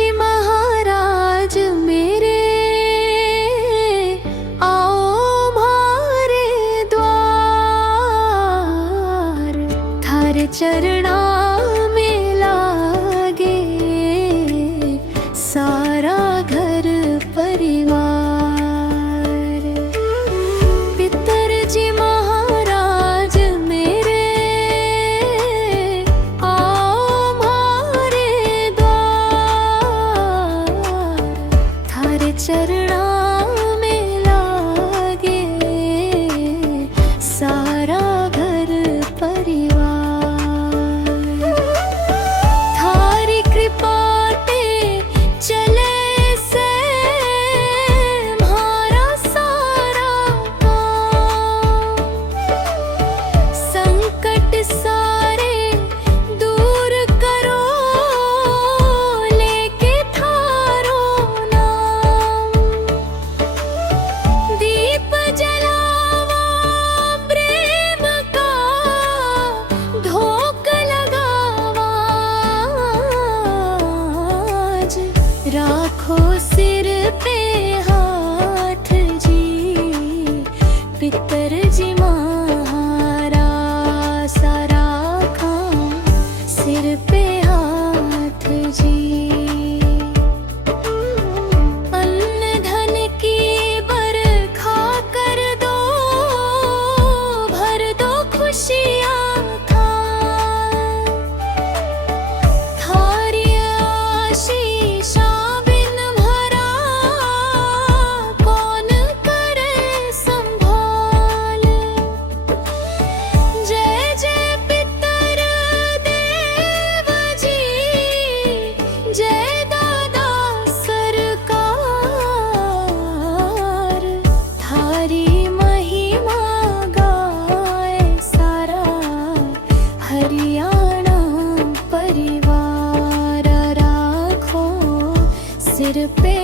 जी महाराज मेरे, आओ म्हारे द्वार। थारे चरणा में लागे सारा घर परिवार। पितर जी महाराज मेरे, आओ म्हारे द्वार। थारे चरणा में लागे सारा घर परिवार। थारी कृपा ते चले से म्हारा सारा काम। संकट सारे दूर करो लेके थारो नाम। दीप जलावा प्रेम का, धोक लगावा आज। राखो सिर पे हाथ जी, पितर जी महारा सारा खां सिर पे हाथ जी। अन्न धन की बरखा कर दो, भर दो खुशियाँ खां। थारी आशीषा बिन भरा कौन करे संभाल। जय जय पितर देव जी, जय दादा सरकार। थारी महिमा गाए सारा हरियाणा परिवार। राखो सिर पे